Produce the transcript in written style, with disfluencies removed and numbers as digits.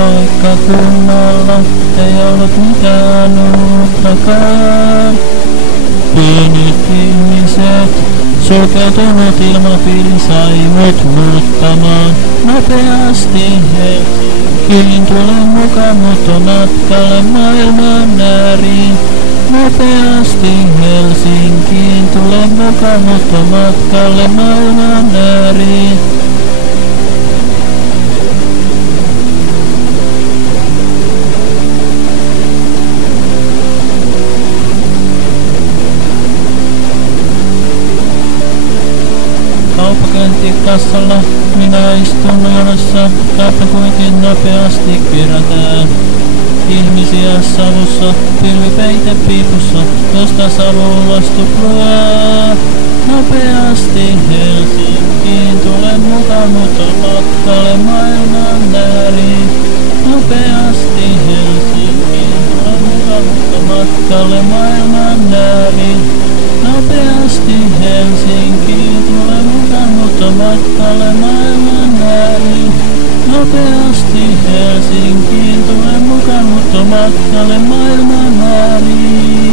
paikkakunnalla ei ollut mitään uuttakaan. Pienet ihmiset, sulkeutunut ilmapiiri sai mut muuttamaan nopeasti Helsinkiin. Tulen mukaan matkalle maailman ääriin. Nopeasti Helsinkiin, tulen mukaan matkalle maailman ääriin. Kauppakentikassalla minä istun jonossa, kauppa kuitenkin nopeasti kerätään. Ihmisiä savussa, pilvipeite piipussa, josta savulasti pulaa. Nopeasti Helsinkiin, tulen mukaan matkalle maailman ääriin. Nopeasti Helsinkiin, tulen mukaan matkalle maailman ääriin. Nopeasti Helsinkiin, tulen mukaan matkalle maailman ääriin. Nopeasti Helsinkiin, tulen mukaan matkalle maailman ääriin.